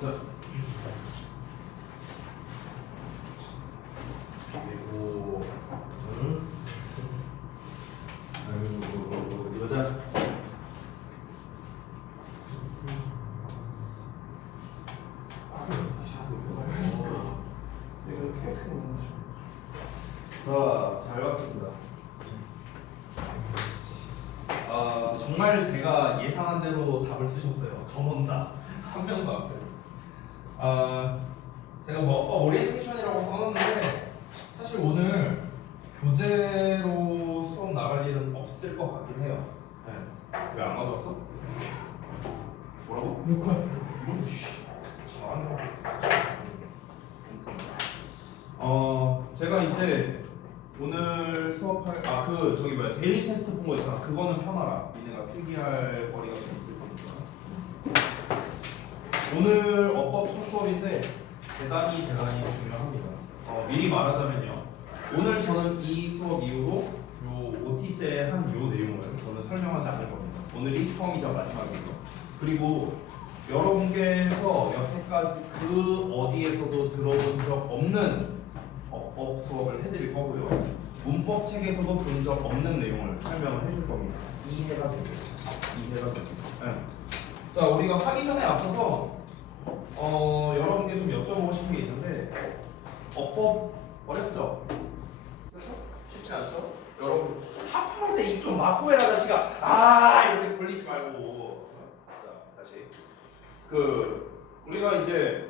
그리고 여자. 잘 봤습니다. 정말 제가 예상한 대로 답을 쓰셨어요. 전원다. 한 명도 안 빼고. 제가 뭐 어법 오리엔테이션이라고 써놨는데 사실 오늘 교재로 수업 나갈 일은 없을 것 같긴 해요. 네. 왜 안 가져왔어? 뭐라고? 놓고 왔어. 잘하네. 제가 이제 오늘 수업할 저기 뭐야 데일리 테스트 본 거 있잖아. 그거는 펴놔라. 니네가 필기할 거리가 좀 있을 거니까. 오늘 어법 첫 수업인데 대단히 중요합니다. 미리 말하자면요. 오늘 저는 이 수업 이후로 요 OT 때 한 요 내용을 저는 설명하지 않을 겁니다. 오늘이 처음이자 마지막이고요. 그리고 여러분께서 여태까지 그 어디에서도 들어본 적 없는 어법 수업을 해드릴 거고요. 문법 책에서도 본 적 없는 내용을 설명을 해줄 겁니다. 이해가 됩니다. 네. 자, 우리가 하기 전에 앞서서 여러분께 좀 여쭤보고 싶은 게 있는데 어법 어렵죠? 그렇죠? 쉽지 않죠? 여러분 하품할 때 입 좀 막고 해라 자식아. 이렇게 벌리지 말고. 자, 다시. 우리가 이제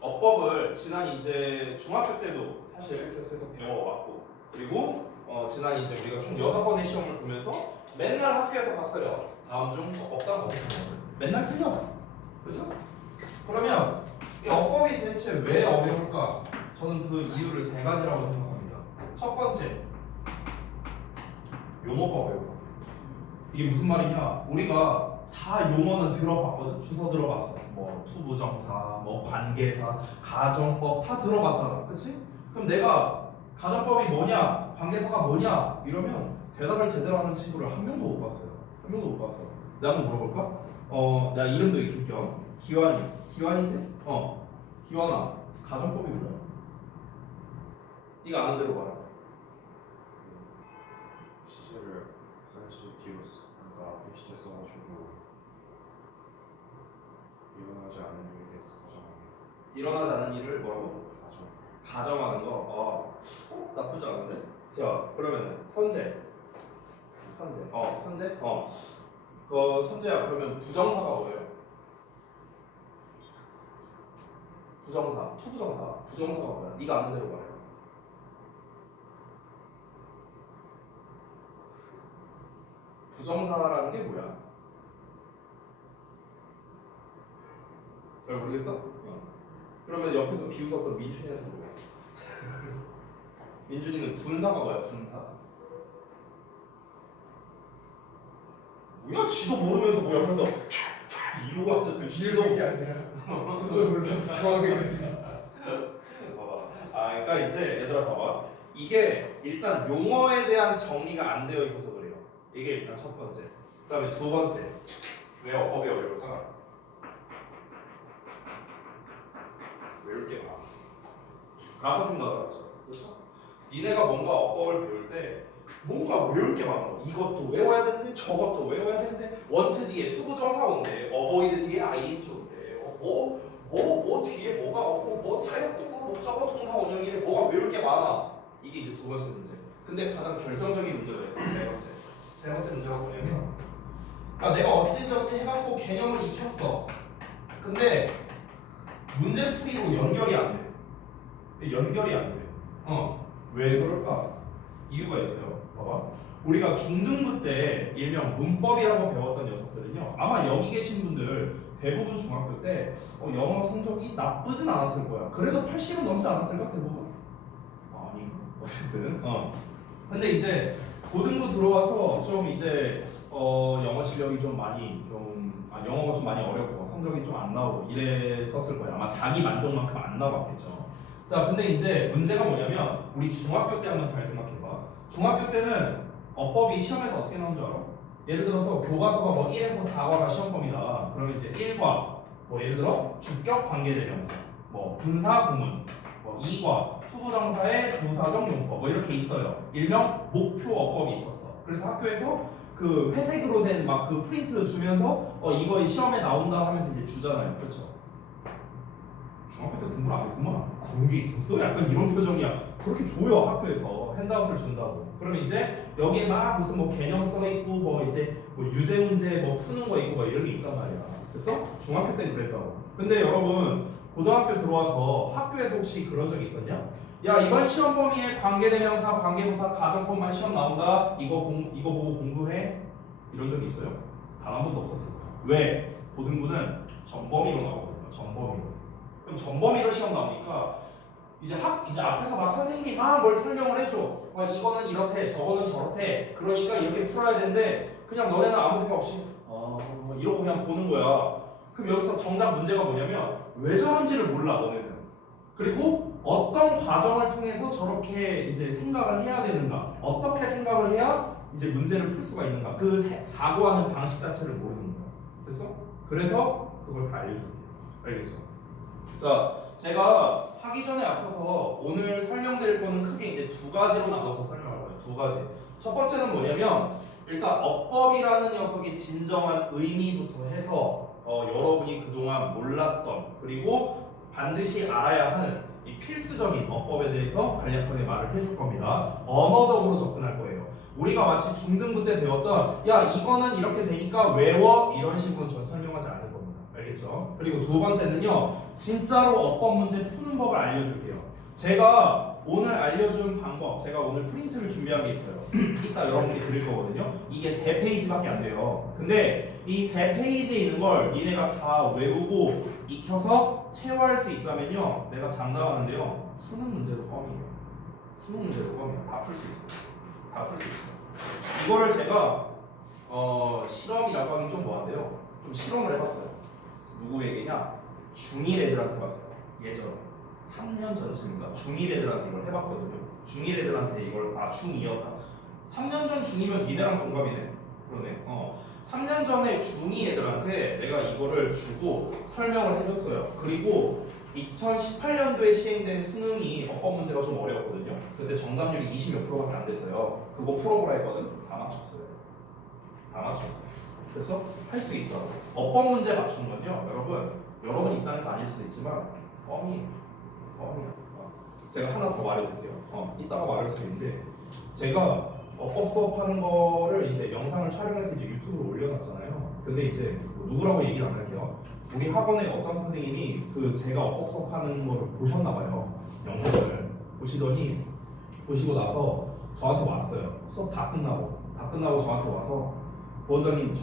어법을 지난 이제 중학교 때도 사실 계속해서 배워왔고, 그리고 지난 이제 우리가 총 6번의 시험을 보면서 맨날 학교에서 봤어요. 다음 중 어법상 무슨 맨날 틀려. 그렇죠? 그러면 이 어법이 대체 왜 어려울까? 저는 그 이유를 3가지라고 생각합니다. 첫 번째, 용어가 어려워. 이게 무슨 말이냐? 우리가 다 용어는 들어봤거든. 주워 들어봤어. 뭐 투부정사, 뭐 관계사, 가정법 다 들어봤잖아. 그치? 그럼 내가 가정법이 뭐냐, 관계사가 뭐냐 이러면 대답을 제대로 하는 친구를 한 명도 못 봤어요. 한 명도 못 봤어. 내가 한번 물어볼까? 나 이름도 익힐 겸 기환이지? 기환아, 가정법이 뭐야? 네가 아는 대로 말해. 시제를 한시 뒤로 그러니까 앞에 시제 써가지고 일어나지 않은 일에 대해서 가정하기. 일어나지 않은 일을 뭐라고? 가정. 가정하는 거. 나쁘지 않은데? 자, 그러면은 선재. 선재야, 그러면 부정사가 뭐예요? 부정사, 투부정사. 부정사가 뭐야? 네가 아는 대로 말해. 부정사라는 게 뭐야? 잘 모르겠어? 그러면 옆에서 비웃었던 민준이한테 물어봐. 민준이는 분사가 뭐야? 분사. 뭐야? 지도 모르면서 뭐야? 그래서 이러고 앉았어요. 지도. 이게 아니라 저도 몰라서 당황해가지고. 봐봐. 그러니까 이제 얘들아 봐봐. 이게 일단 용어에 대한 정리가 안 되어 있어서 그래요. 이게 일단 첫 번째. 그다음에 두 번째. 왜 어법이 어려울까? 외울 게 많아. 라고 생각을 하죠. 그렇죠? 니네가 뭔가 어법을 배울 때 뭔가 외울 게 많아. 이것도 외워야 되는데 저것도 외워야 되는데 원트 뒤에 투부정사 온대. 어보이드 뒤에 ing 온대. 뭐 뒤에 뭐가 없고 뭐 사역동사 목적어 동사 원형이래. 뭐가 외울 게 많아. 이게 이제 두 번째 문제. 근데 가장 결정적인 문제가 있어요. 세 번째 문제가 뭐냐면 내가 어찌저찌 해갖고 개념을 익혔어. 근데 문제풀이로 연결이 안 돼. 연결이 안 돼. 왜 그럴까? 이유가 있어요. 봐봐. 우리가 중등부 때 일명 문법이라고 배웠던 녀석들은요. 아마 여기 계신 분들 대부분 중학교 때 영어 성적이 나쁘진 않았을 거야. 그래도 80은 넘지 않았을까 대부분? 아닌가? 어쨌든. 근데 이제 고등부 들어와서 좀 이제 영어 실력이 좀 많이 영어가 좀 많이 어렵고 성적이 좀 안 나오고 이랬었을 거예요. 아마 자기 만족만큼 안 나왔겠죠. 자, 근데 이제 문제가 뭐냐면 우리 중학교 때 한번 잘 생각해봐. 중학교 때는 어법이 시험에서 어떻게 나온 줄 알아? 예를 들어서 교과서가 뭐 1에서 4과가 시험 범위다. 그러면 이제 1과 뭐 예를 들어 주격 관계대명사, 뭐 분사구문, 뭐 이과, 투부정사의 부사적 용법 뭐 이렇게 있어요. 일명 목표 어법이 있었어. 그래서 학교에서 그 회색으로 된 막 그 프린트 주면서 이거 시험에 나온다 하면서 이제 주잖아요. 그렇죠? 중학교 때 공부를 안 했구만. 그런 게 있었어? 약간 이런 표정이야. 그렇게 줘요 학교에서 핸드아웃을 준다고. 그러면 이제 여기에 막 무슨 뭐 개념 써 있고 뭐 이제 뭐 유제 문제 뭐 푸는 거 있고 막 이런 게 있단 말이야. 그래서 중학교 때 그랬다고. 근데 여러분 고등학교 들어와서 학교에서 혹시 그런 적 있었냐? 야 이번 시험 범위에 관계대명사, 관계부사, 가정법만 시험 나온다. 이거 보고 공부해. 이런 적 있어요? 단 한 번도 없었을 거야. 왜? 고등부는 전범위로 나오거든요. 전범위로. 그럼 전범위로 시험 나오니까 이제 앞에서 막 선생님이 막 뭘 설명을 해줘. 이거는 이렇대, 저거는 저렇대. 그러니까 이렇게 풀어야 되는데 그냥 너네는 아무 생각 없이 이러고 그냥 보는 거야. 그럼 여기서 정답 문제가 뭐냐면 왜 저런지를 몰라 너네는. 그리고 어떤 과정을 통해서 저렇게 이제 생각을 해야 되는가, 어떻게 생각을 해야 이제 문제를 풀 수가 있는가, 그 사고하는 방식 자체를 모르는 거야. 됐어? 그래서 그걸 다 알려줄게요. 알겠죠? 자, 제가 하기 전에 앞서서 오늘 설명드릴 거는 크게 이제 두 가지로 나눠서 설명할 거예요. 두 가지. 첫 번째는 뭐냐면 일단 어법이라는 녀석의 진정한 의미부터 해서 여러분이 그동안 몰랐던 그리고 반드시 알아야 하는 이 필수적인 어법에 대해서 간략하게 말을 해줄 겁니다. 언어적으로 접근할 거예요. 우리가 마치 중등부 때 배웠던 야 이거는 이렇게 되니까 외워 이런 식으로 전 설명하지 않을 겁니다. 알겠죠? 그리고 두 번째는요 진짜로 어법 문제 푸는 법을 알려줄게요. 제가 오늘 알려준 방법, 제가 오늘 프린트를 준비한 게 있어요. 이따 여러분들이 드릴 거거든요. 이게 3페이지밖에 안 돼요. 근데 이 3페이지에 있는 걸 니네가 다 외우고 익혀서 채워할 수 있다면요 내가 장담하는데요 수능 문제도 껌이에요. 수능 문제도 껌이에요. 다 풀 수 있어요. 다 풀 수 있어요. 이거를 제가 실험이라고 하긴 좀 뭐한데요. 좀 실험을 해봤어요. 누구에게냐? 중1 애들한테 해봤어요. 예전에 3년 전쯤인가 중1 애들한테 이걸 해봤거든요. 중1 애들한테 이걸 중2였다. 3년 전 중2면 니네랑 동갑이네. 그러네. 3년 전에 중2 애들한테 내가 이거를 주고 설명을 해줬어요. 그리고 2018년도에 시행된 수능이 어법 문제가 좀 어려웠거든요. 그때 정답률이 20몇 프로밖에 안 됐어요. 그거 풀어보라 했거든. 다 맞췄어요. 다 맞췄어요. 그래서 할 수 있다고. 어법 문제 맞춘 건요, 여러분 입장에서 아닐 수도 있지만 껌이에요. 제가 하나 더 말해줄게요. 이따가 말할 수 있는데 제가 어법 수업하는 거를 이제 영상을 촬영해서 이제 유튜브로 올려놨잖아요. 근데 이제 누구라고 얘기를 안 할게요. 우리 학원에 어떤 선생님이 그 제가 어법 수업하는 거를 보셨나봐요. 영상을 보시고 나서 저한테 왔어요. 수업 다 끝나고 저한테 와서 보원장님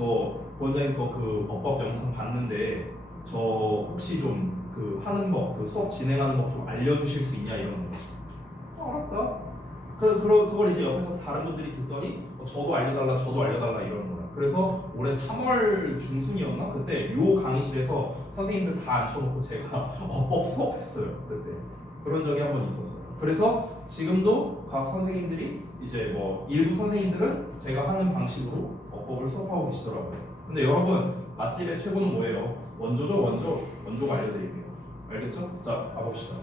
보원장님 거 그 어법 영상 봤는데 저 혹시 좀 그 하는 법, 그 수업 진행하는 법 좀 알려주실 수 있냐 이러는 거. 알았다. 그걸 이제 옆에서 다른 분들이 듣더니 저도 알려달라 이러는 거야. 그래서 올해 3월 중순이었나? 그때 요 강의실에서 선생님들 다 앉혀놓고 제가 어법 수업했어요. 그때 그런 적이 한 번 있었어요. 그래서 지금도 각 선생님들이 이제 뭐 일부 선생님들은 제가 하는 방식으로 어법을 수업하고 계시더라고요. 근데 여러분 맛집의 최고는 뭐예요? 원조가 알려드릴게요. 알겠죠? 자 가봅시다.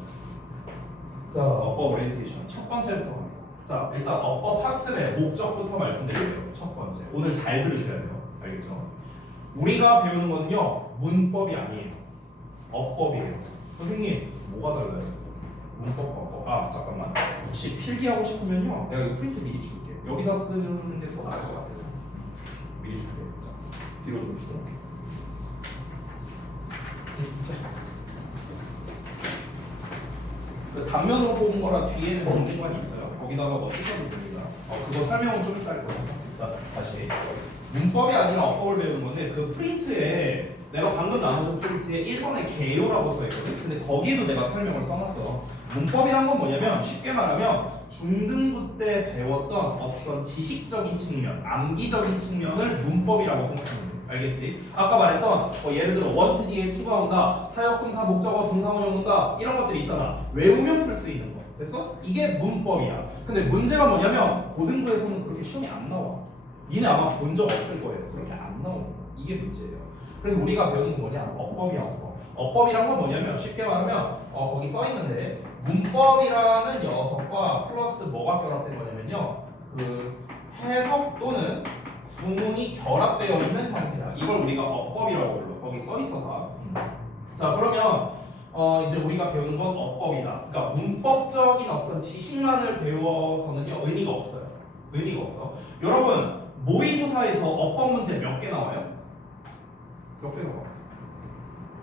자 어법 오리엔테이션 첫 번째부터 갑니다. 자 일단 어법 학습의 목적부터 말씀드릴게요. 첫 번째 오늘 잘 들으셔야 돼요. 알겠죠? 우리가 배우는 거는요 문법이 아니에요. 어법이에요. 선생님 뭐가 달라요? 문법과 어법. 잠깐만. 혹시 필기하고 싶으면요 내가 이거 프린트 미리 줄게. 여기다 쓰는 게 더 나을 것 같아서 미리 줄게. 자 뒤로 좀 주세요. 그 단면으로 뽑은 거랑 뒤에는 공간이 있어요. 거기다가 뭐 쓰셔도 됩니다. 그거 설명은 좀 이따 할 거예요. 자, 다시. 문법이 아니라 어법을 배우는 건데 그 프린트에 내가 방금 나눠준 프린트에 1번에 개요라고 써있거든. 근데 거기에도 내가 설명을 써놨어. 문법이란 건 뭐냐면 쉽게 말하면 중등부 때 배웠던 어떤 지식적인 측면, 암기적인 측면을 문법이라고 생각하면 돼. 알겠지? 아까 말했던 예를 들어 want 뒤에 to가 온다, 사역동사, 목적어, 동사원형 온다 이런 것들이 있잖아. 외우면 풀 수 있는 거. 됐어? 이게 문법이야. 근데 문제가 뭐냐면 고등부에서는 그렇게 시험이 안 나와. 니네 아마 본 적 없을 거예요. 그렇게 안 나오는 거. 이게 문제예요. 그래서 우리가 배우는 건 뭐냐? 어법이야, 어법. 어법이란 건 뭐냐면 쉽게 말하면 거기 써 있는데 문법이라는 녀석과 플러스 뭐가 결합된 거냐면요. 그 해석 또는 구문이 결합되어 있는 형태다. 이걸 우리가 어법이라고 불러. 거기 써 있어 다. 자 그러면 이제 우리가 배우는 건 어법이다. 그러니까 문법적인 어떤 지식만을 배워서는요 의미가 없어요. 의미가 없어. 여러분 모의고사에서 어법 문제 몇 개 나와요? 몇 개 나와?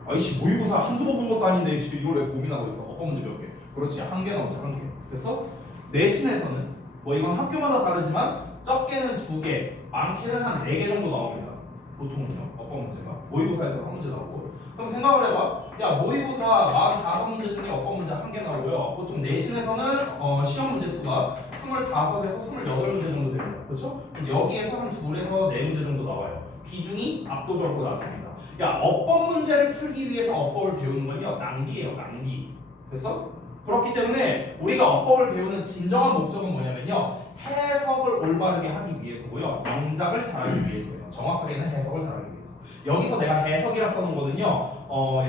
아이씨 모의고사 한두 번 본 것도 아닌데 이걸 왜 고민하고 있어? 어법 문제 몇 개? 그렇지 한 개 나오지 한 개. 그래서 내신에서는 뭐 이건 학교마다 다르지만 적게는 2개, 많게는 한 4개 정도 나옵니다. 보통은요 어법 문제가 모의고사에서 한 문제 나오고. 그럼 생각을 해봐. 야 모의고사 45문제 중에 어법 문제 1개 나오고요. 보통 내신에서는 시험 문제 수가 25에서 28문제 정도 됩니다. 그렇죠? 여기에서 한 2에서 4문제 정도 나와요. 비중이 압도적으로 낮습니다. 야 어법 문제를 풀기 위해서 어법을 배우는 건요 낭비예요 낭비. 됐어? 그렇기 때문에 우리가 어법을 배우는 진정한 목적은 뭐냐면요 해석을 올바르게 하기 위해서고요 영작을 잘하기 위해서예요. 정확하게는 해석을 잘하기 위해서. 여기서 내가 해석이라 써놓은 거는요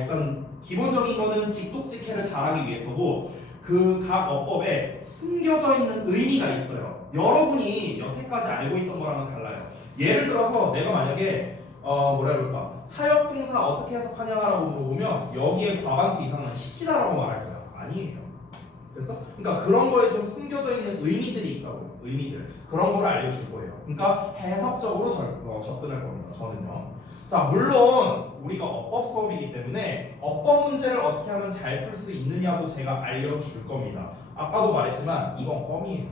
일단 기본적인 거는 직독직해를 잘하기 위해서고 그 각 어법에 숨겨져 있는 의미가 있어요. 여러분이 여태까지 알고 있던 거랑은 달라요. 예를 들어서 내가 만약에 뭐라 그럴까 사역동사 어떻게 해석하냐라고 물어보면 여기에 과반수 이상은 시키다라고 말할 거야. 아니에요. 그래서 그러니까 그런 거에 좀 숨겨져 있는 의미들이 있다고요. 의미들 그런 거를 알려줄 거예요. 그러니까 해석적으로 접근할 겁니다. 저는요. 자 물론 우리가 어법 수업이기 때문에 어법 문제를 어떻게 하면 잘 풀 수 있느냐도 제가 알려줄 겁니다. 아까도 말했지만 이건 껌이에요.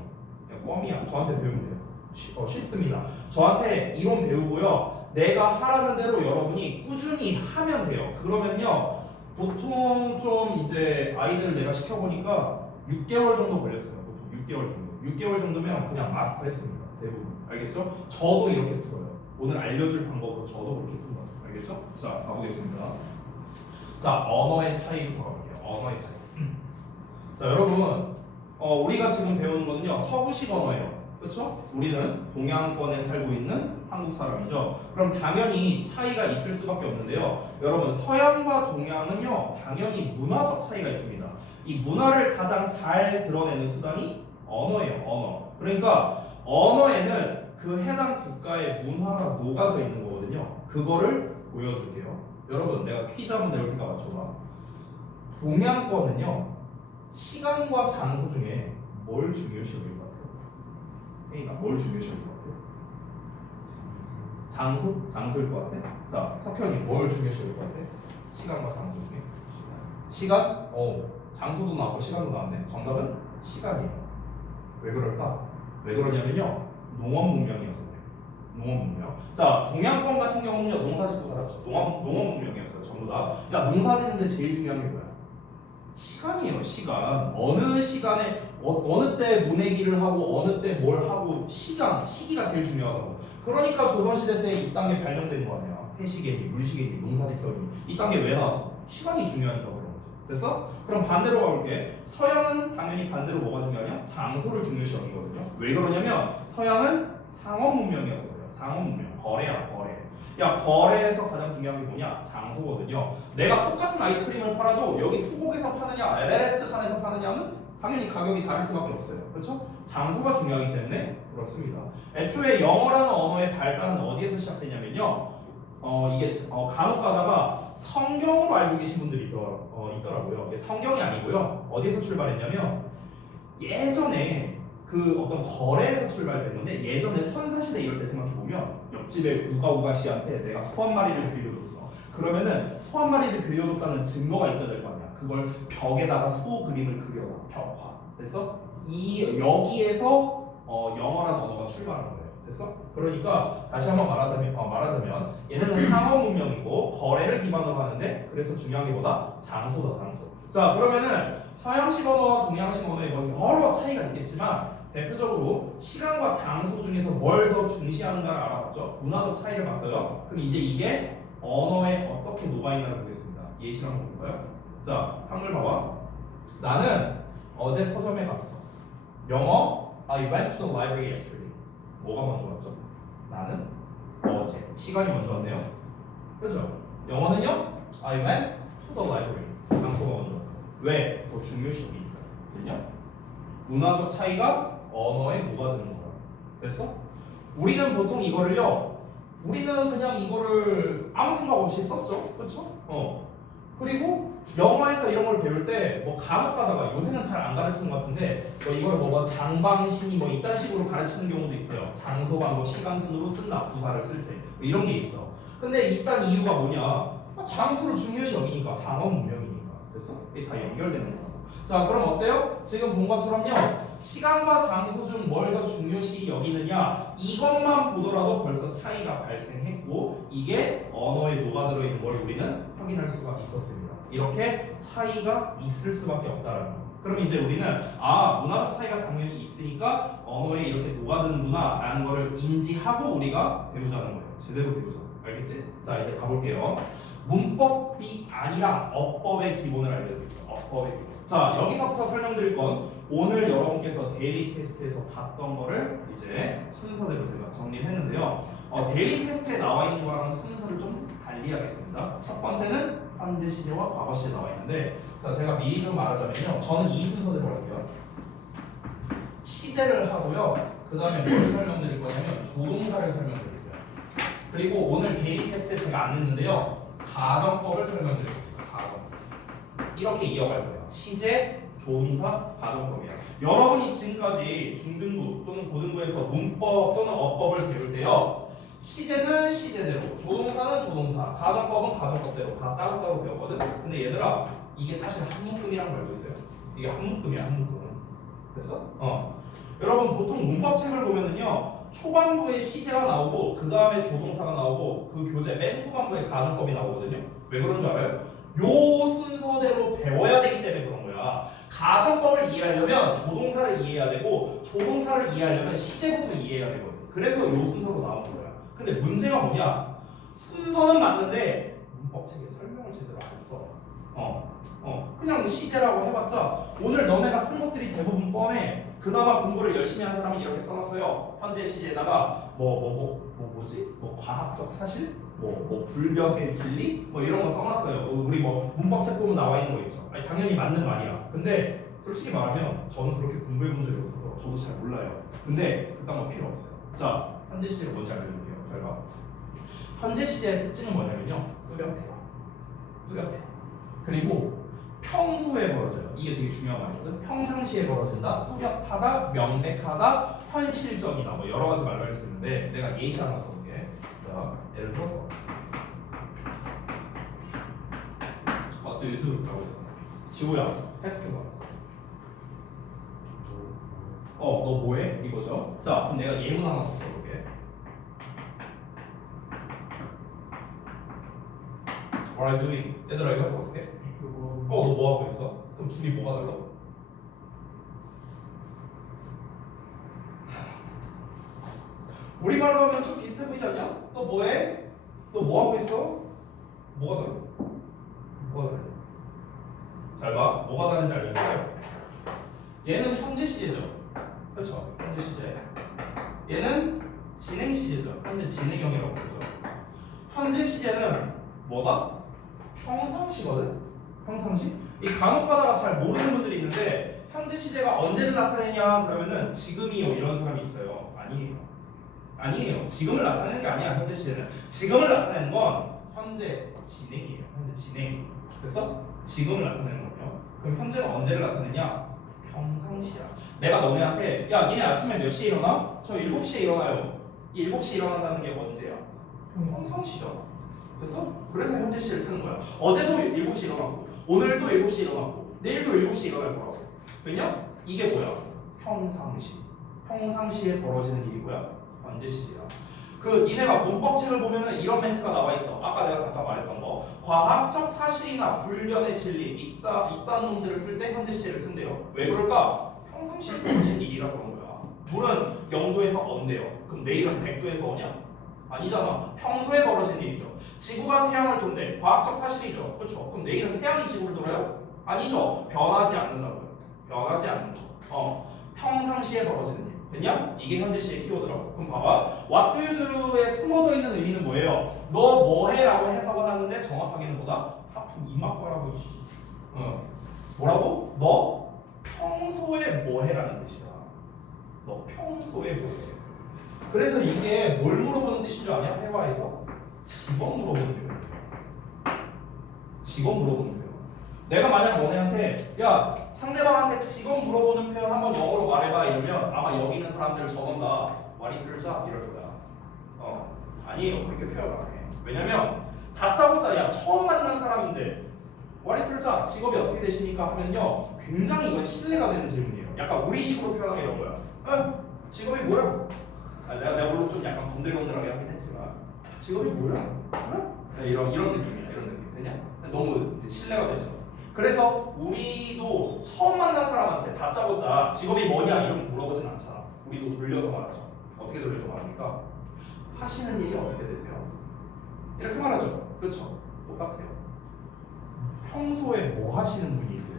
그냥 껌이야. 저한테 배우면 돼요. 쉽습니다. 저한테 이론 배우고요. 내가 하라는 대로 여러분이 꾸준히 하면 돼요. 그러면요 보통 좀 이제 아이들을 내가 시켜보니까 6개월 정도 걸렸어요. 보통 6개월 정도. 6개월 정도면 그냥 마스터했습니다. 대부분. 알겠죠? 저도 이렇게 풀어요. 오늘 알려줄 방법으로 저도 그렇게 푼다. 알겠죠? 자, 가보겠습니다. 자, 언어의 차이부터 가볼게요. 언어의 차이. 자, 여러분, 우리가 지금 배우는 거는요, 서구식 언어예요. 그렇죠? 우리는 동양권에 살고 있는 한국 사람이죠. 그럼 당연히 차이가 있을 수밖에 없는데요. 여러분, 서양과 동양은요, 당연히 문화적 차이가 있습니다. 이 문화를 가장 잘 드러내는 수단이 언어예요. 언어. 그러니까 언어에는 그 해당 국가의 문화가 녹아져 있는 거거든요. 그거를 보여줄게요. 여러분 내가 퀴즈 한번 내볼 테니까 맞춰봐. 동양권은요 시간과 장소 중에 뭘 중요시 여길 것 같아요? A가 뭘 중요시 여길 것 같아요? 장소? 장소일 것 같아? 자 석현이 뭘 중요시 여길 것 같아? 시간과 장소 중에 시간? 장소도 나왔고 시간도 나왔네. 정답은 시간이에요. 왜 그럴까? 왜 그러냐면요 농업 문명이어서 그래요. 농업 문명. 자, 동양권 같은 경우는요 농사짓고 살았죠. 농업 문명이었어요. 전부 다. 야, 농사짓는데 제일 중요한 게 뭐야? 시간이에요. 시간. 어느 시간에 어느 때 모내기를 하고 어느 때 뭘 하고 시기가 제일 중요하다고. 그러니까 조선시대 때 이 단계 발명된 거 아니야. 해시계니, 물시계니, 농사짓성이 이 단계 왜 나왔어? 시간이 중요하니까 그런 거죠. 됐어? 그럼 반대로 가볼게. 서양은 당연히 반대로 뭐가 중요하냐? 장소를 중요시 여기거든요. 왜 그러냐면 서양은 상업 문명이어서 그래요. 상업 문명. 거래야, 거래. 야, 거래에서 가장 중요한 게 뭐냐? 장소거든요. 내가 똑같은 아이스크림을 팔아도 여기 후곡에서 파느냐, 에베레스트 산에서 파느냐는 당연히 가격이 다를 수밖에 없어요. 그렇죠? 장소가 중요하기 때문에 그렇습니다. 애초에 영어라는 언어의 발달은 어디에서 시작되냐면요. 이게 간혹 가다가 성경으로 알고 계신 분들이 있더라고요. 이게 성경이 아니고요. 어디에서 출발했냐면 예전에 그 어떤 거래에서 출발된 건데 예전에 선사시대 이럴 때 생각해보면 옆집에 우가우가 씨한테 내가 소 한 마리를 빌려줬어. 그러면은 소 한 마리를 빌려줬다는 증거가 있어야 될 거 아니야. 그걸 벽에다가 소 그림을 그려라. 벽화. 됐어? 여기에서 영어라는 언어가 출발한 거예요. 됐어? 그러니까 다시 한번 말하자면 얘네는 상업 문명이고 거래를 기반으로 하는데 그래서 중요한 게 뭐다? 장소다. 장소. 자 그러면은 서양식 언어와 동양식 언어에 뭐 여러 차이가 있겠지만 대표적으로 시간과 장소 중에서 뭘 더 중시하는가를 알아봤죠. 문화적 차이를 봤어요. 그럼 이제 이게 언어에 어떻게 녹아있나를 보겠습니다. 예시 한번 볼까요? 자 한글 봐봐. 나는 어제 서점에 갔어. 영어 I went to the library yesterday. 뭐가 먼저 왔죠? 나는 어제. 시간이 먼저 왔네요. 그렇죠? 영어는요? I went 투더 라이브러리 장소가 먼저. 왜? 더 중요시 여기니까. 됐냐? 문화적 차이가 언어에 녹아드는 거야. 됐어? 우리는 보통 이거를요. 우리는 그냥 이거를 아무 생각 없이 썼죠. 그렇죠? 그리고 영어에서 이런 걸 배울 때 뭐 간혹 가다가 요새는 잘 안 가르치는 것 같은데 뭐 이걸 뭐 장방신이 뭐 이딴 식으로 가르치는 경우도 있어요. 장소가 뭐 시간 순으로 쓴다 부사를 쓸 때 뭐 이런 게 있어. 근데 일단 이유가 뭐냐? 장소를 중요시 여기니까 상업 문명이니까. 됐어? 이게 다 연결되는 거라고. 자 그럼 어때요? 지금 본 것처럼요. 시간과 장소 중 뭘 더 중요시 여기느냐 이것만 보더라도 벌써 차이가 발생했고 이게 언어에 녹아들어 있는 걸 우리는 확인할 수가 있었습니다. 이렇게 차이가 있을 수밖에 없다라는 거. 그럼 이제 우리는 문화적 차이가 당연히 있으니까 언어에 이렇게 녹아드는구나라는 거를 인지하고 우리가 배우자는 거예요. 제대로 배우자. 알겠지? 자 이제 가볼게요. 문법이 아니라 어법의 기본을 알려드릴게요. 어법의 기본. 자 여기서부터 설명드릴 건 오늘 여러분께서 데일리 테스트에서 봤던 거를 이제 순서대로 제가 정리를 했는데요. 데일리 테스트에 나와 있는 거랑은 순서를 좀 달리 하겠습니다. 첫 번째는 현재 시제와 과거 시제 나와 있는데 자 제가 미리 좀 말하자면요. 저는 이 순서대로 할게요. 시제를 하고요. 그 다음에 뭘 설명드릴 거냐면 조동사를 설명드릴게요. 그리고 오늘 데일리 테스트 제가 안 냈는데요. 가정법을 설명드릴게요. 가정법. 이렇게 이어갈 거예요. 시제, 조동사, 가정법이야. 여러분이 지금까지 중등부 또는 고등부에서 문법 또는 어법을 배울 때요. 시제는 시제대로, 조동사는 조동사, 가정법은 가정법대로 다 따로따로 배웠거든. 근데 얘들아 이게 사실 한 묶음이란 걸 알고 있어요. 이게 한 묶음이야, 한 묶음. 됐어? 여러분 보통 문법책을 보면은요. 초반부에 시제가 나오고 그 다음에 조동사가 나오고 그 교재 맨 후반부에 가정법이 나오거든요. 왜 그런 줄 알아요? 요 순서대로 배워야 되기 때문에 그런 거야. 가정법을 이해하려면 조동사를 이해해야 되고 조동사를 이해하려면 시제부터 이해해야 되거든. 그래서 요 순서로 나오는 거야. 근데 문제가 뭐냐? 순서는 맞는데 문법책에 설명을 제대로 안 써. 그냥 시제라고 해봤자 오늘 너네가 쓴 것들이 대부분 뻔해. 그나마 공부를 열심히 한 사람은 이렇게 써놨어요. 현재 시제에다가 뭐지? 과학적 사실? 불변의 진리? 이런 거 써놨어요. 우리 문법책 보면 나와 있는 거 있죠. 아니, 당연히 맞는 말이야. 근데 솔직히 말하면 저는 그렇게 공부해 본 적이 없어서 저도 잘 몰라요. 근데 그딴 거 필요 없어요. 자, 현재 시제 뭔지 알려줄게요. 잘 봐. 현재 시제의 특징은 뭐냐면요. 뚜렷해요. 뚜렷해. 그리고 평소에 벌어져요. 이게 되게 중요한 말이거든. 평상시에 벌어진다, 뚜렷하다, 명백하다, 현실적이다. 여러 가지 말로 할 수 있는데 내가 예시 하나 써볼게. 자, 예를 들어서 또 유튜브라고 했어. 지호야, 테스트해봐. 너 뭐해? 이거죠. 자, 그럼 내가 예문 하나 더 써볼게. What are you doing? 얘들아 이거 해서 어떻게 해? 너 뭐 하고 있어? 그럼 둘이 뭐가 달라? 우리말로 하면 좀 비슷해 보이지 않냐? 너 뭐해? 너 뭐 하고 있어? 뭐가 달라? 뭐가 달라? 잘 봐. 뭐가 다른지 알려줄게요. 얘는 현재 시제죠. 그렇죠? 현재 시제. 얘는 진행 시제죠. 현재 진행형이라고 그러죠. 현재 시제는 뭐다? 평상시거든? 평상시? 이 간혹 가다가 잘 모르는 분들이 있는데 현재 시제가 언제를 나타내냐 그러면은 지금이요 이런 사람이 있어요. 아니에요. 지금을 나타내는 게 아니야. 현재 시제는 지금을 나타내는 건 현재 진행이에요. 현재 진행. 그래서 지금을 나타내는 거예요. 그럼 현재가 언제를 나타내냐? 평상시야. 내가 너네한테 야 니네 아침에 몇 시에 일어나? 저 7시에 일어나요. 이 7시에 일어난다는 게 언제야? 평상시잖아. 그래서 현재 시를 쓰는 거야. 어제도 7시 일어났고 오늘도 7시 일어났고 내일도 7시 일어날 거라고. 왜냐? 이게 뭐야? 평상시. 평상시에 벌어지는 일이 뭐야? 현재 시제야. 니네가 문법책을 보면은 이런 멘트가 나와 있어. 아까 내가 잠깐 말했던 거. 과학적 사실이나 불변의 진리 이딴 놈들을 쓸 때 현재 시제를 쓴대요. 왜 그럴까? 평상시에 벌어진 일이라 그런 거야. 물은 0도에서 언대요. 그럼 내일은 100도에서 오냐? 아니잖아. 평소에 벌어진 일이죠. 지구가 태양을 돈대. 과학적 사실이죠. 그렇죠? 그럼 내일은 태양이 지구를 돌아요? 아니죠. 변하지 않는다고요. 변하지 않는 거. 평상시에 벌어지는 일. 됐냐? 이게 현재 시의 키워드라고. 그럼 봐봐. What do you do에 숨어져 있는 의미는 뭐예요? 너 뭐해? 라고 해석을 하는데 정확하게는 뭐다? 하품 이막과라고. 뭐라고? 너 평소에 뭐해? 라는 뜻이야. 너 평소에 뭐해? 그래서 이게 뭘 물어보는 뜻인 줄 아냐? 회화에서 직업 물어보는 표현. 직업 물어보는 표현. 내가 만약 너네한테 야 상대방한테 직업 물어보는 표현 한번 영어로 말해봐 이러면 아마 여기 있는 사람들 저건다 What is your job? 이럴 거야. 아니에요. 그렇게 표현 안 해. 왜냐면 다짜고짜 야 처음 만난 사람인데 What is your job? 직업이 어떻게 되십니까? 하면요 굉장히 이건 신뢰가 되는 질문이에요. 약간 우리식으로 표현하면 이런 거야. 직업이 뭐야? 내가 물론 좀 약간 건들건들하게 하긴 했지만 직업이 뭐야? 이런 느낌이야. 이런 느낌 되냐? 너무 이제 신뢰가 되죠. 그래서 우리도 처음 만난 사람한테 다짜고짜 직업이 뭐냐 이렇게 물어보진 않잖아. 우리도 돌려서 말하죠. 어떻게 돌려서 말합니까? 하시는 일이 어떻게 되세요? 이렇게 말하죠. 그렇죠? 똑같아요. 평소에 뭐 하시는 분이세요?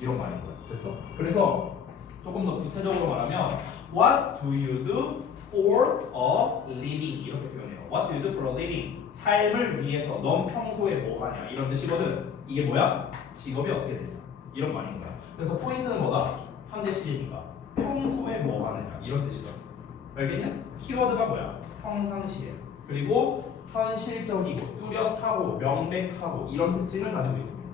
이런 말인 거예요. 됐어? 그래서 조금 더 구체적으로 말하면 What do you do for a living? 이렇게 표현해요. What do you do for a living? 삶을 위해서 넌 평소에 뭐 하냐 이런 뜻이거든. 이게 뭐야? 직업이 어떻게 되냐 이런 말인 거야. 그래서 포인트는 뭐다? 현재 시제니까 평소에 뭐 하느냐 이런 뜻이거든. 알겠냐? 키워드가 뭐야? 평상시에. 그리고 현실적이고 뚜렷하고 명백하고 이런 특징을 가지고 있습니다.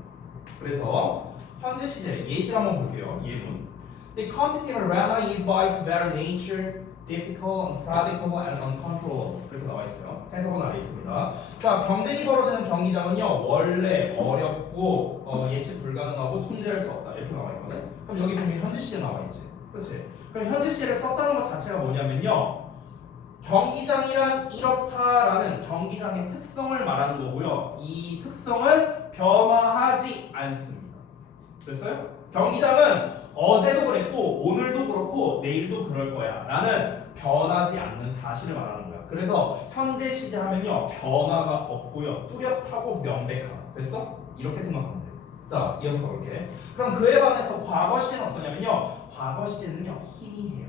그래서 현재 시제 예시 한번 볼게요. 예문. The quantity of rana is by its very nature difficult, unpredictable, and uncontrollable. 이렇게 나와 있어요. 해석은 아래 있습니다. 자, 경쟁이 벌어지는 경기장은요 원래 어렵고 예측 불가능하고 통제할 수 없다. 이렇게 나와 있거든. 그럼 여기 보면 현재 시제 나와 있지. 그렇지? 그럼 현재 시제를 썼다는 것 자체가 뭐냐면요. 경기장이란 이렇다라는 경기장의 특성을 말하는 거고요. 이 특성은 변화하지 않습니다. 됐어요? 경기장은 어제도 그랬고 오늘도 그렇고 내일도 그럴 거야 라는 변하지 않는 사실을 말하는 거야. 그래서 현재 시제 하면요 변화가 없고요 뚜렷하고 명백하다. 됐어? 이렇게 생각하면 돼. 자 이어서 가볼게. 그럼 그에 반해서 과거 시제는 어떠냐면요 과거 시제는요 희미해요.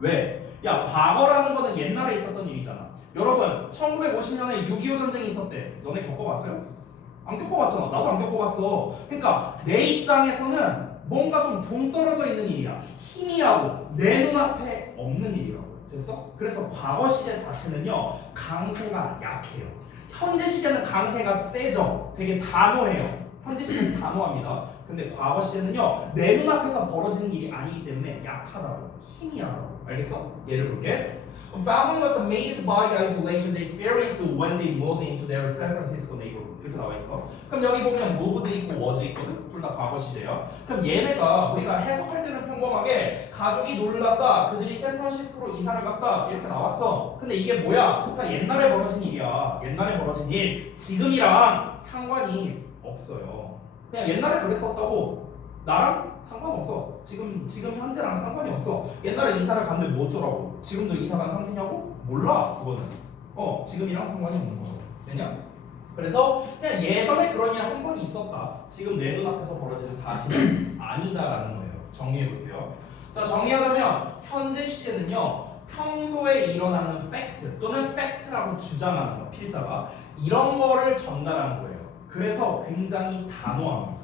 왜? 야 과거라는 거는 옛날에 있었던 일이잖아. 여러분 1950년에 6.25 전쟁이 있었대. 너네 겪어봤어요? 안 겪어봤잖아. 나도 안 겪어봤어. 그러니까 내 입장에서는 뭔가 좀 동떨어져 있는 일이야. 희미하고 내 눈앞에 없는 일이라고. 됐어? 그래서 과거 시제 자체는요 강세가 약해요. 현재 시제는 강세가 세죠. 되게 단호해요. 현재 시제는 단호합니다. 근데 과거 시제는요 내 눈앞에서 벌어지는 일이 아니기 때문에 약하다고. 희미하다고. 알겠어? 예를 볼게. A family was amazed by the isolation they experienced when they moved into their San Francisco neighborhood. 이렇게 나와 있어. 그럼 여기 보면 moved 있고 was 있거든. 둘 다 과거 시제야. 그럼 얘네가 우리가 해석할 때는 평범하게 가족이 놀랐다. 그들이 샌프란시스코로 이사를 갔다. 이렇게 나왔어. 근데 이게 뭐야? 다 옛날에 벌어진 일이야. 옛날에 벌어진 일. 지금이랑 상관이 없어요. 그냥 옛날에 그랬었다고 나랑 상관없어. 지금 현재랑 상관이 없어. 옛날에 이사를 갔는데 뭐 어쩌라고? 지금도 이사 간 상태냐고? 몰라. 그거는. 지금이랑 상관이 없는 거야. 됐냐? 그래서 그냥 예전에 그런 일 한 번 있었다. 지금 내 눈앞에서 벌어지는 사실은 아니다라는 거예요. 정리해 볼게요. 자 정리하자면 현재 시제는요 평소에 일어나는 팩트 또는 팩트라고 주장하는 거 필자가 이런 거를 전달하는 거예요. 그래서 굉장히 단호합니다.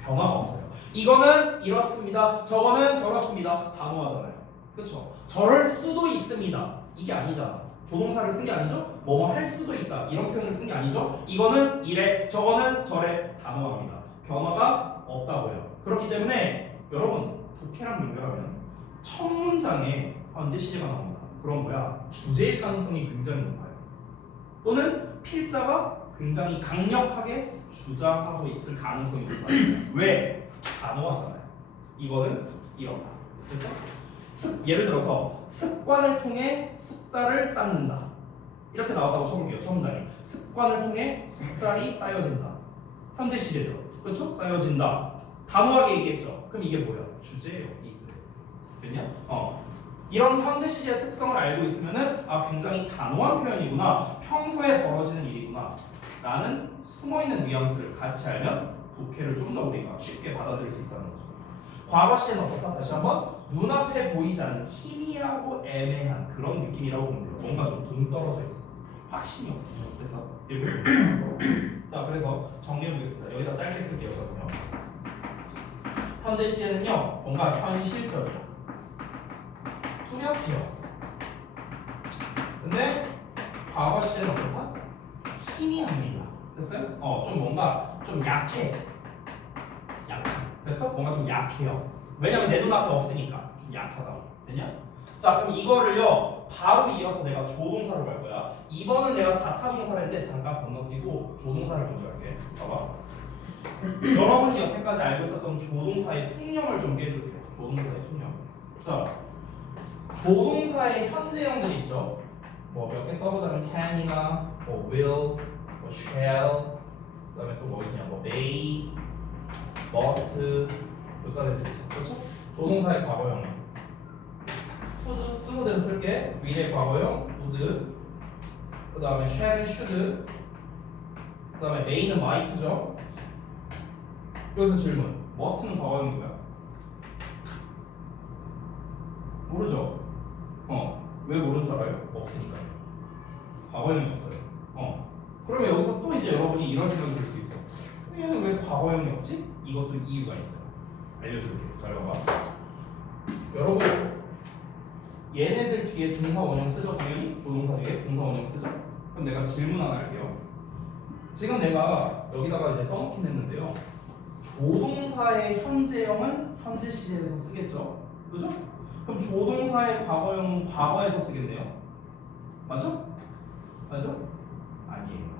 변화가 없어요. 이거는 이렇습니다. 저거는 저렇습니다. 단호하잖아요. 그렇죠? 저럴 수도 있습니다. 이게 아니잖아. 조동사를 쓴 게 아니죠? 뭐뭐 할 수도 있다. 이런 표현을 쓴 게 아니죠? 이거는 이래, 저거는 저래. 단호합니다. 변화가 없다고요. 그렇기 때문에 여러분 독해랑 연결하면 첫 문장에 현재 시제가 나옵니다. 그럼 뭐야? 주제일 가능성이 굉장히 높아요. 또는 필자가 굉장히 강력하게 주장하고 있을 가능성이 높아요. 왜? 단호하잖아요. 이거는 이렇다. 그래서 예를 들어서 습관을 통해 숫달을 쌓는다. 이렇게 나왔다고 쳐볼게요. 첫 문장에 습관을 통해 숫달이 쌓여진다. 현재 시제죠. 그렇죠? 쌓여진다. 단호하게 얘기했죠. 그럼 이게 뭐야? 주제예요. 됐냐? 이런 현재 시제의 특성을 알고 있으면은 굉장히 단호한 표현이구나. 평소에 벌어지는 일이구나. 라는 숨어있는 뉘앙스를 같이 알면 독해를 좀 더 우리가 쉽게 받아들일 수 있다는 거죠. 과거 시제는 어떻다? 다시 한번 눈앞에 보이지 않는 희미하고 애매한 그런 느낌이라고 보면 돼요. 뭔가 좀 동떨어져 있어. 확신이 없어. 됐어? 이렇게 보면 돼요. 자, 그래서 정리해 보겠습니다. 여기다 짧게 쓸게요. 저는요. 현재 시제는요, 뭔가 현실적이야. 뚜렷해요. 근데 과거 시제는 어떻다? 희미합니다. 됐어요? 좀 뭔가 좀 약해. 됐어? 뭔가 좀 약해요. 왜냐면 내 눈앞에 없으니까 좀 약하다고. 됐냐? 자, 그럼 이거를요 바로 이어서 내가 조동사로 갈 거야. 이번은 내가 자타동사를 했는데 잠깐 건너뛰고 조동사를 먼저 할게. 봐봐. 여러분이 여태까지 알고 있었던 조동사의 통념을 좀 깨줄게요. 조동사의 통념. 자, 조동사의 현재형들 있죠. 뭐 몇 개 써보자면 can이나 뭐 will, 뭐 shall, 그다음에 또 뭐 있냐, 뭐 may, must, 몇가지 애들이 있어. 그렇죠? 조동사의 과거형. should 쓰고대로 쓸게. will의 과거형 would. 그다음에 shall은 should. 그다음에 may는 might죠. 여기서 질문. must는 과거형이 뭐야? 모르죠? 왜 모르는 줄 알아요? 없으니까. 과거형이 없어요. 그러면 여기서 또 이제 여러분이 이런 생각이 들 수 있어. 얘는 왜 과거형이 없지? 이것도 이유가 있어요. 알려줄게요. 잘 봐봐. 여러분, 얘네들 뒤에 동사 원형 쓰죠? 당연히 조동사 뒤에 동사 원형 쓰죠? 그럼 내가 질문 하나 할게요. 지금 내가 여기다가 이제 써놓긴 했는데요. 조동사의 현재형은 현재 시제에서 쓰겠죠? 그죠? 그럼 조동사의 과거형은 과거에서 쓰겠네요. 맞죠? 맞죠? 아니에요.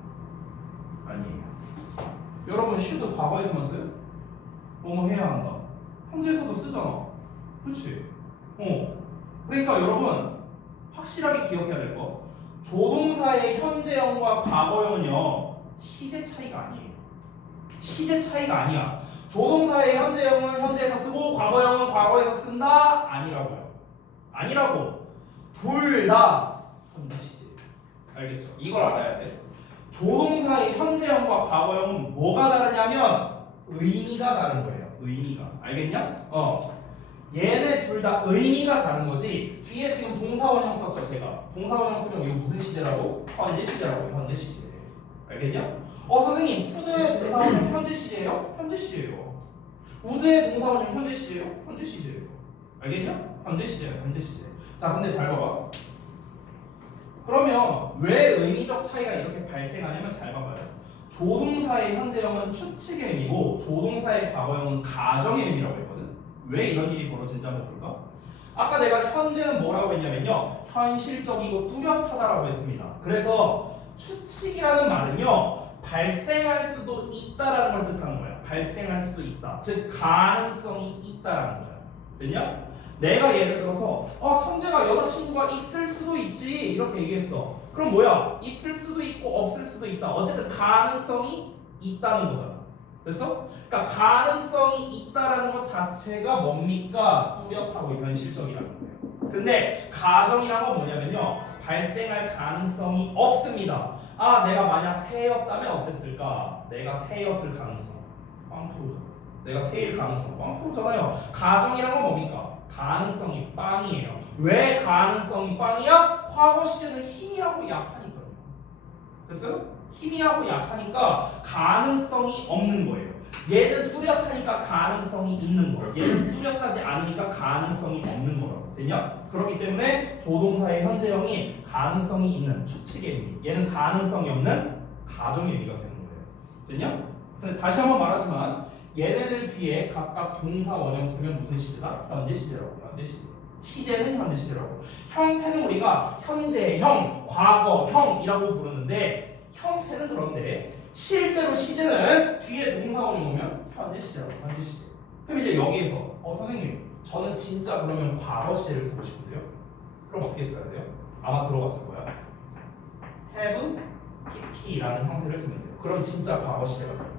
여러분 should 과거에서만 써요? 뭐뭐 해야 한다. 현재에서도 쓰잖아. 그렇지? 그러니까 여러분 확실하게 기억해야 될 거. 조동사의 현재형과 과거형은요 시제 차이가 아니에요. 시제 차이가 아니야. 조동사의 현재형은 현재에서 쓰고 과거형은 과거에서 쓴다? 아니라고. 둘 다 현재 시제. 알겠죠? 이걸 알아야 돼. 조동사의 현재형과 과거형은 뭐가 다르냐면 의미가 다른 거예요. 의미가. 알겠냐? 얘네 둘 다 의미가 다른 거지. 뒤에 지금 동사원형 썼죠, 제가. 동사원형 쓰면 이거 무슨 시제라고? 현재 시제라고. 현재 시제. 알겠냐? 선생님, 푸드의 동사원형 현재 시제예요? 현재 시제예요. 우드의 동사원형 현재 시제예요? 현재 시제예요. 알겠냐? 현재 시제예요. 현재 시제. 자, 근데 잘 봐봐. 그러면 왜 의미적 차이가 이렇게 발생하냐면 잘 봐봐요. 조동사의 현재형은 추측의 의미고 조동사의 과거형은 가정의 의미라고 했거든. 왜 이런 일이 벌어진지 한번 볼까? 아까 내가 현재는 뭐라고 했냐면요. 현실적이고 뚜렷하다라고 했습니다. 그래서 추측이라는 말은요. 발생할 수도 있다라는 걸 뜻하는 거야. 발생할 수도 있다. 즉 가능성이 있다라는 거야. 됐냐? 내가 예를 들어서 선재가 여자친구가 있을 수도 있지 이렇게 얘기했어. 그럼 뭐야? 있을 수도 있고 없을 수도 있다. 어쨌든 가능성이 있다는 거잖아. 됐어? 그러니까 가능성이 있다라는 것 자체가 뭡니까? 뚜렷하고 현실적이라는 거예요. 근데 가정이란 건 뭐냐면요. 발생할 가능성이 없습니다. 내가 만약 새였다면 어땠을까? 내가 새였을 가능성 0%잖아. 내가 새일 가능성 0%잖아요. 가정이란 건 뭡니까? 가능성이 빵이에요. 왜 가능성이 빵이야? 과거 시제는 희미하고 약하니까요. 됐어요? 희미하고 약하니까 가능성이 없는 거예요. 얘는 뚜렷하니까 가능성이 있는 거예요. 얘는 뚜렷하지 않으니까 가능성이 없는 거라고. 됐냐? 그렇기 때문에 조동사의 현재형이 가능성이 있는 추측의 의미, 얘는 가능성이 없는 가정의 의미가 되는 거예요. 됐냐? 근데 다시 한번 말하지만 얘네들 뒤에 각각 동사 원형 쓰면 무슨 시제다? 현재 시제라고. 현재 시제. 시제는 현재 시제라고. 형태는 우리가 현재형, 과거형이라고 부르는데 형태는 그런데 실제로 시제는 뒤에 동사 원형 오면 현재 시제라고. 현재 시제. 그럼 이제 여기에서 선생님 저는 진짜 그러면 과거 시제를 쓰고 싶은데요. 그럼 어떻게 써야 돼요? 아마 들어봤을 거야. have, pp라는 형태를 쓰면 돼요. 그럼 진짜 과거 시제가 돼요.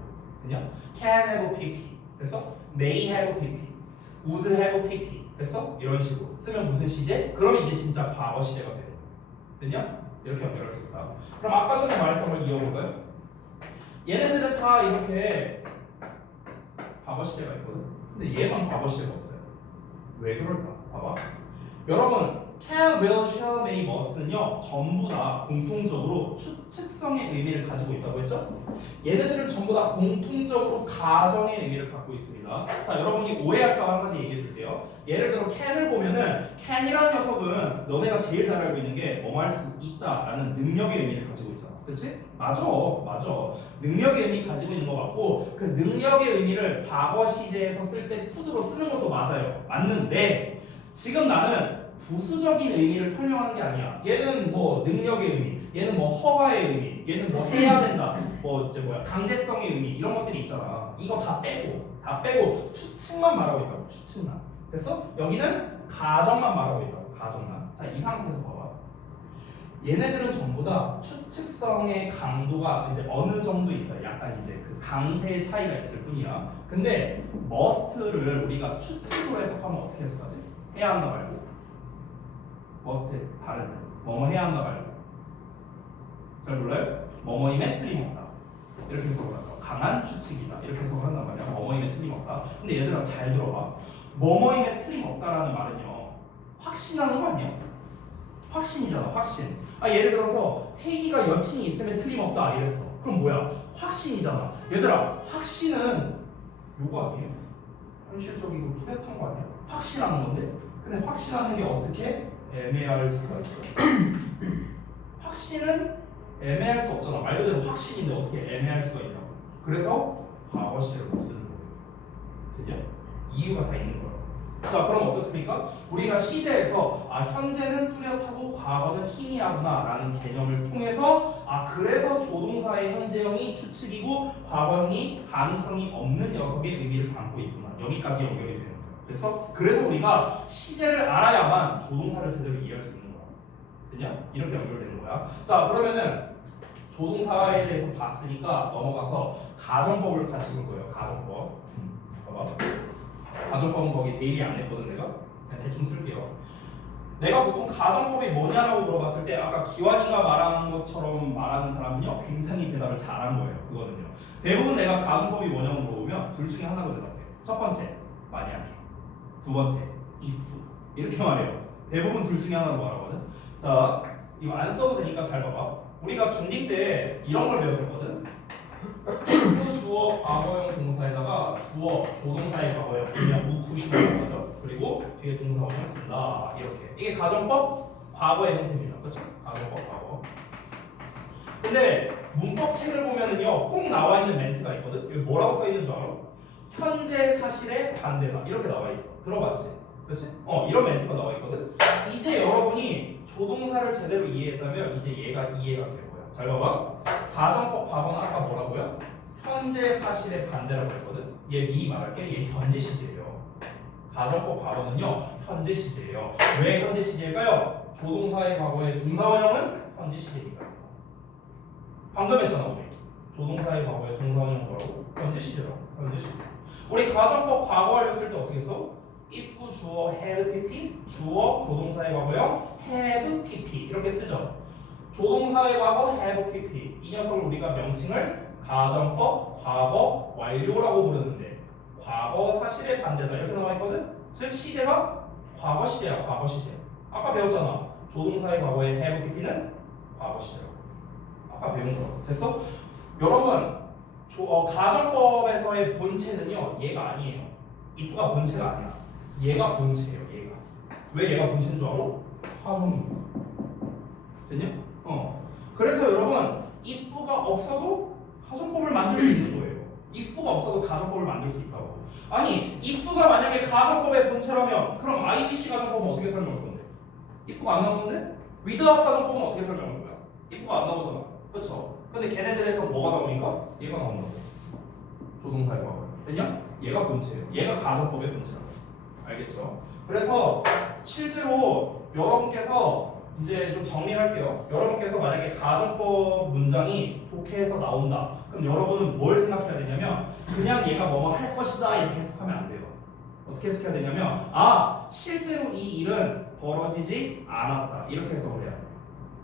그냥 can have pp 됐어? may have pp would have pp 됐어? 이런 식으로 쓰면 무슨 시제? 그러면 이제 진짜 과거 시제가 돼요. 됐냐? 이렇게 연결할 수 있다. 그럼 아까 전에 말했던 걸 이어볼까요? 얘네들은 다 이렇게 과거 시제가 있거든. 근데 얘만 과거 시제가 없어요. 왜 그럴까? 봐봐. 여러분 can, will, shall, may, must는요 전부 다 공통적으로 추측성의 의미를 가지고 있다고 했죠? 얘네들은 전부 다 공통적으로 가정의 의미를 갖고 있습니다. 자, 여러분이 오해할까 한 가지 얘기해 줄게요. 예를 들어 can을 보면은 can이라는 녀석은 너네가 제일 잘 알고 있는 게 뭐 할 수 있다라는 능력의 의미를 가지고 있잖아. 그렇지? 맞아. 능력의 의미 가지고 있는 것 같고 그 능력의 의미를 과거 시제에서 쓸 때 could로 쓰는 것도 맞아요. 맞는데 지금 나는 부수적인 의미를 설명하는 게 아니야. 얘는 뭐 능력의 의미, 얘는 뭐 허가의 의미, 얘는 뭐 해야 된다, 뭐 이제 뭐야 강제성의 의미 이런 것들이 있잖아. 이거 다 빼고 추측만 말하고 있다고. 추측만. 됐어? 여기는 가정만 말하고 있다고. 가정만. 자, 이 상태에서 봐봐. 얘네들은 전부 다 추측성의 강도가 이제 어느 정도 있어요. 약간 이제 그 강세의 차이가 있을 뿐이야. 근데 must를 우리가 추측으로 해석하면 어떻게 해석하지? 해야 한다 말고 must의 다른 뭐뭐 해야 한다 말고 잘 몰라요? 뭐뭐임에 틀림없다 이렇게 해석을 한다. 강한 추측이다 이렇게 해석을 한단 말이야. 뭐뭐임에 틀림없다. 근데 얘들아 잘 들어봐. 뭐뭐임에 틀림없다라는 말은요 확신하는 거 아니야? 확신이잖아. 확신. 예를 들어서 태기가 여친이 있으면 틀림없다 이랬어. 그럼 뭐야? 확신이잖아. 얘들아 확신은 요거 아니에요? 현실적이고 뚜렷한 거 아니야? 확신하는 건데? 근데 확신하는 게 어떻게 애매할 수가 있죠? 확신은 애매할 수 없잖아. 말 그대로 확신인데 어떻게 애매할 수가 있냐고. 그래서 과거 시제를 못 쓰는 거예요. 그죠? 이유가 다 있는 거예요. 자, 그럼 어떻습니까? 우리가 시제에서 현재는 뚜렷하고 과거는 희미하구나 라는 개념을 통해서 그래서 조동사의 현재형이 추측이고 과거형이 가능성이 없는 녀석의 의미를 담고 있구나. 여기까지 연결이 되는 거예요. 그래서 우리가 시제를 알아야만 조동사를 제대로 이해할 수 있는 거야. 됐냐? 이렇게 연결되는 거야. 자, 그러면은 조동사에 대해서 봤으니까 넘어가서 가정법을 같이 볼 거예요. 가정법. 봐봐. 가정법은 거기 데일리 안 했거든 내가. 그냥 대충 쓸게요. 내가 보통 가정법이 뭐냐라고 물어봤을 때 아까 기완이가 말하는 것처럼 말하는 사람은요 굉장히 대답을 잘한 거예요. 그거는요. 대부분 내가 가정법이 뭐냐고 물어보면 둘 중에 하나로 대답해. 첫 번째 만약에, 두 번째 if 이렇게 말해요. 대부분 둘 중에 하나로 말하거든. 자, 이거 안 써도 되니까 잘 봐봐. 우리가 중2 때 이런 걸 배웠었거든. if 주어 과거형 동사에다가 주어 조동사의 과거형 그냥 우쿠시라고 하죠. 그리고 뒤에 동사 원형 쓴다. 이렇게. 이게 가정법 과거의 형태입니다. 그렇죠? 가정법 과거. 근데 문법 책을 보면은요 꼭 나와 있는 멘트가 있거든. 여기 뭐라고 써 있는 줄 알아? 현재 사실의 반대다. 이렇게 나와 있어. 들어봤지? 그렇지? 이런 멘트가 나와 있거든. 이제 여러분이 조동사를 제대로 이해했다면 이제 얘가 이해가 될 거야. 잘 봐봐. 가정법 과거는 아까 뭐라고요? 현재 사실의 반대라고 했거든. 얘 미리 말할게. 얘 현재 시제예요. 가정법 과거는요 현재 시제예요. 왜 현재 시제일까요? 조동사의 과거의 동사원형은 현재 시제니까요. 방금 했잖아 우리. 조동사의 과거의 동사원형 뭐라고? 현재 시제라고. 현재 시제. 우리 가정법 과거 알렸을 때 어떻게 써? if 주어 had pp 주어 조동사의 과거형 have pp 이렇게 쓰죠. 조동사의 과거 have pp 이 녀석을 우리가 명칭을 가정법 과거 완료라고 부르는데 과거 사실의 반대다 이렇게 나와 있거든. 즉 시제가 과거 시제야. 과거 시제. 아까 배웠잖아. 조동사의 과거의 have pp는 과거 시제라고. 아까 배운 거 됐어? 여러분 가정법에서의 본체는요 얘가 아니에요. if가 본체가 아니야. 얘가 본체예요. 얘가. 왜 얘가 본체인 줄 알아? 화성이니까. 됐냐? 그래서 여러분 if가 없어도 가정법을 만들 수 있는 거예요. if가 없어도 가정법을 만들 수 있다고. 아니 if가 만약에 가정법의 본체라면 그럼 IDC 가정법은 어떻게 설명할 건데? if가 안 나오는데? without 가정법은 어떻게 설명할 거야? if가 안 나오잖아. 그렇죠? 근데 걔네들에서 뭐가 나오니까? 얘가 나온다고. 조동사의 과거. 됐냐? 얘가 본체예요. 얘가 가정법의 본체라고. 알겠죠? 그래서 실제로 여러분께서 이제 좀 정리할게요. 여러분께서 만약에 가정법 문장이 독해에서 나온다. 그럼 여러분은 뭘 생각해야 되냐면 그냥 얘가 뭐뭐 할 것이다 이렇게 해석하면 안 돼요. 어떻게 해석해야 되냐면 실제로 이 일은 벌어지지 않았다 이렇게 해석을 해야 돼요.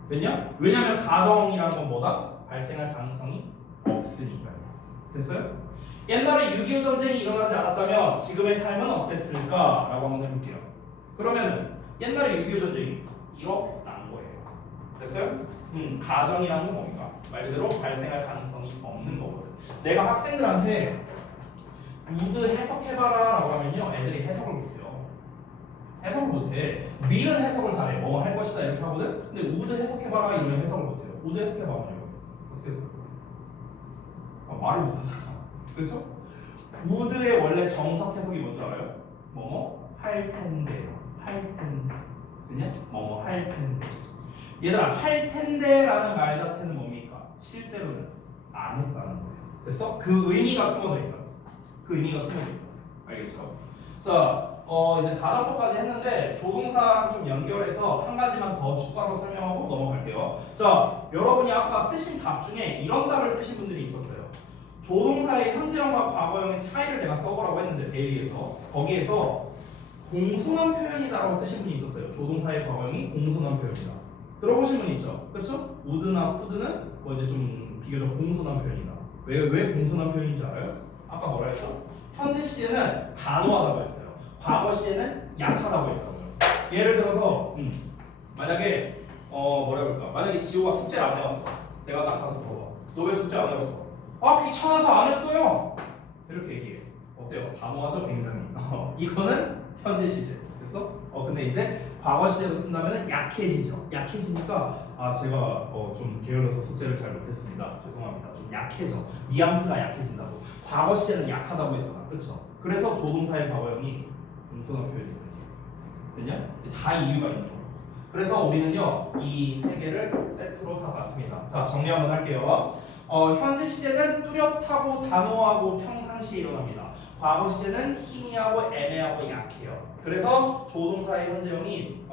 왜냐? 왜냐면 가정이라는 건 뭐다? 발생할 가능성이 없으니까요. 됐어요? 옛날에 6.25 전쟁이 일어나지 않았다면 지금의 삶은 어땠을까? 라고 한번 해볼게요. 그러면 옛날에 6.25 전쟁이 일어난 거예요. 됐어요? 가정이라는 건 뭡니까? 말 그대로 발생할 가능성이 없는 거거든. 내가 학생들한테 우드 해석해봐라 라고 하면요, 애들이 해석을 못해요. 해석을 못해. 윌은 해석을 잘해. 뭐 할 것이다 이렇게 하거든. 근데 우드 해석해봐라 이러면 해석을 못해요. 우드 해석해봐요. 어떻게 해석해? 말을 못하잖아. 그렇죠? 우드의 원래 정석 해석이 뭔지 알아요? 뭐뭐 할 텐데요. 할 텐데. 그냥 뭐뭐 할 텐데. 얘들아, 할 텐데라는 말 자체는 뭡니까? 실제로는 안 했다는 거예요. 됐어? 그 의미가 숨어져 있다. 그 의미가 숨어져 있다. 알겠죠? 자, 이제 가정법까지 했는데 조동사랑 좀 연결해서 한 가지만 더 추가로 설명하고 넘어갈게요. 자, 여러분이 아까 쓰신 답 중에 이런 답을 쓰신 분들이 있었어요. 조동사의 현재형과 과거형의 차이를 내가 써보라고 했는데 데일리에서 거기에서 공손한 표현이다라고 쓰신 분이 있었어요. 조동사의 과거형이 공손한 표현이다. 들어보신 분 있죠? 그렇죠? 우드나 쿠드는 뭐 이제 좀 비교적 공손한 표현이다. 왜 공손한 표현인지 알아요? 아까 뭐라 했죠? 현재 시제는 단호하다고 했어요. 과거 시제는 약하다고 했다고요. 예를 들어서 만약에 뭐라 해볼까? 만약에 지호가 숙제를 안 해왔어. 내가 딱 가서 물어봐. 너 왜 숙제 안 해왔어? 아, 귀찮아서 안 했어요. 이렇게 얘기해. 어때요? 단호하죠, 굉장히. 이거는 현재 시제. 됐어? 근데 이제 과거 시제로 쓴다면 약해지죠. 약해지니까 제가 좀 게을러서 숙제를 잘 못했습니다. 죄송합니다. 좀 약해져. 뉘앙스가 약해진다고. 과거 시제는 약하다고 했잖아. 그렇죠? 그래서 조동사의 과거형이 공손한 표현이 됐냐? 다 이유가 있는 거예요. 그래서 우리는요 이 세 개를 세트로 다 봤습니다. 자, 정리 한번 할게요. 현재 시제는 뚜렷하고 단호하고 평상시에 일어납니다. 과거 시제는 희미하고 애매하고 약해요. 그래서 조동사의 현재형이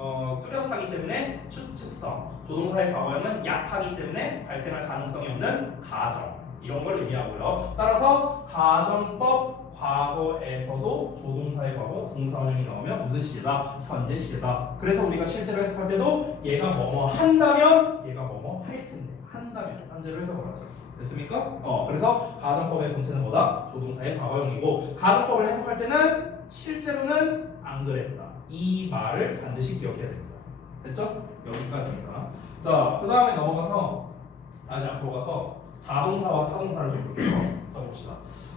뚜렷하기 때문에 추측성, 조동사의 과거형은 약하기 때문에 발생할 가능성이 없는 가정, 이런 걸 의미하고요. 따라서 가정법 과거에서도 조동사의 과거 동사원형이 나오면 무슨 시제다? 현재 시제다. 그래서 우리가 실제로 해석할 때도 얘가 뭐뭐 한다면 얘가 뭐뭐 할 텐데, 한다면 현재로 해석을 하죠. 됐습니까? 그래서 가정법의 본체는 뭐다? 조동사의 과거형이고, 가정법을 해석할 때는 실제로는 안 그랬다. 이 말을 반드시 기억해야 됩니다. 됐죠? 여기까지입니다. 자, 그 다음에 넘어가서 다시 앞으로 가서 자동사와 타동사를 좀 볼게요. 자, 봅시다.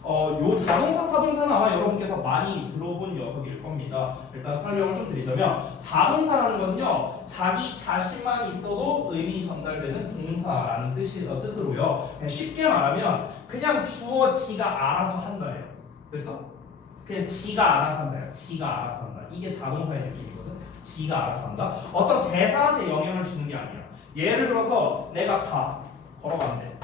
요 자동사, 타동사는 아마 여러분께서 많이 들어본 녀석일 겁니다. 일단 설명을 좀 드리자면, 자동사라는 건요 자기 자신만 있어도 의미 전달되는 동사라는 뜻으로요. 쉽게 말하면 그냥 주어 지가 알아서 한다예요. 됐어? 그냥 지가 알아서 한다예요. 지가 알아서 한다. 이게 자동사의 느낌이거든. 지가 알아서 한다. 어떤 대상한테 영향을 주는 게 아니야. 예를 들어서 내가 가 걸어가는데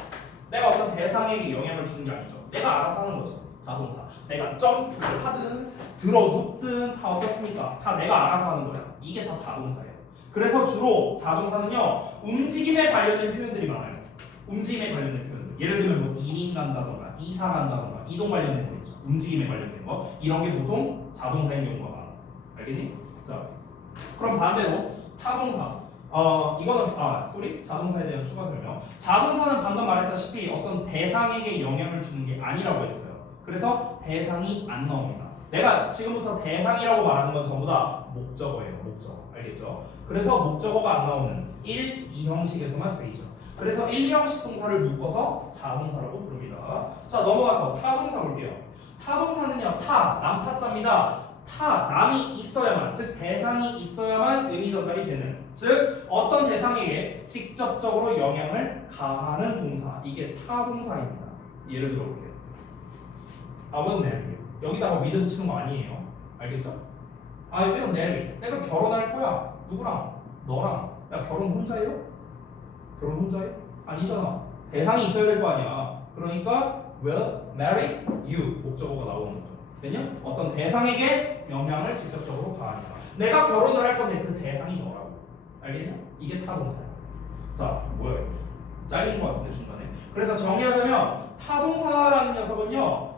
내가 어떤 대상에게 영향을 주는 게 아니죠. 내가 알아서 하는 거죠. 자동사. 내가 점프를 하든 들어 눕든 다 어떻습니까? 다 내가 알아서 하는 거야. 이게 다 자동사예요. 그래서 주로 자동사는요 움직임에 관련된 표현들이 많아요. 움직임에 관련된 표현. 예를 들면 뭐 이민 간다던가 이사 간다던가 이동 관련된 거 있죠. 움직임에 관련된 거. 이런 게 보통 자동사인 경우가 많아. 알겠니? 자, 그럼 반대로 타동사. 이거는 자동사에 대한 추가 설명. 자동사는 방금 말했다시피 어떤 대상에게 영향을 주는 게 아니라고 했어요. 그래서 대상이 안 나옵니다. 내가 지금부터 대상이라고 말하는 건 전부 다 목적어예요. 목적어. 알겠죠? 그래서 목적어가 안 나오는 1, 2형식에서만 쓰이죠. 그래서 1, 2형식 동사를 묶어서 자동사라고 부릅니다. 자, 넘어가서 타동사 볼게요. 타동사는요 남타자입니다. 남이 있어야만, 즉 대상이 있어야만 의미 전달이 되는, 즉 어떤 대상에게 직접적으로 영향을 가하는 동사, 이게 타동사입니다. 예를 들어볼게요. will marry. 여기다가 with 붙이는 거 아니에요. 알겠죠? I will marry. 내가 결혼할 거야. 누구랑? 너랑. 야, 결혼 혼자예요? 결혼 혼자예요? 아니잖아. 대상이 있어야 될 거 아니야. 그러니까 will marry you, 목적어가 나오는 거죠. 왜냐? 어떤 대상에게 영향을 직접적으로 가하니까. 내가 결혼을 할 건데 그 대상이 너라고. 알겠냐? 이게 타동사야. 자, 뭐야 이거? 잘린 것 같은데 중간에. 그래서 정리하자면 타동사라는 녀석은요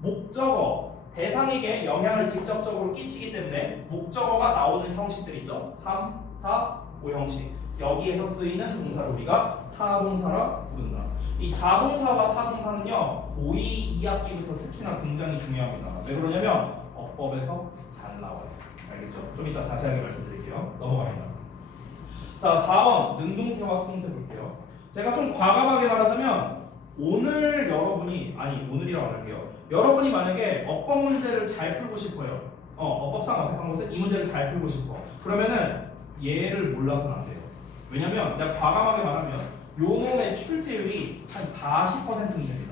목적어, 대상에게 영향을 직접적으로 끼치기 때문에 목적어가 나오는 형식들 있죠. 3, 4, 5형식. 여기에서 쓰이는 동사를 우리가 타동사라 부른다. 이 자동사와 타동사는요 고2 2학기부터 특히나 굉장히 중요합니다. 왜 그러냐면 어법에서 잘 나와요. 알겠죠? 좀 이따 자세하게 말씀드릴게요. 넘어갑니다. 자 4번 능동태와 수동태 볼게요. 제가 좀 과감하게 말하자면 오늘 여러분이 오늘이라고 안 할게요. 여러분이 만약에 어법 문제를 잘 풀고 싶어요. 어법상 어색한 것은 이 문제를 잘 풀고 싶어. 그러면은 얘를 몰라서는 안 돼요. 왜냐면 내가 과감하게 말하면 요 놈의 출제율이 한 40%는 됩니다.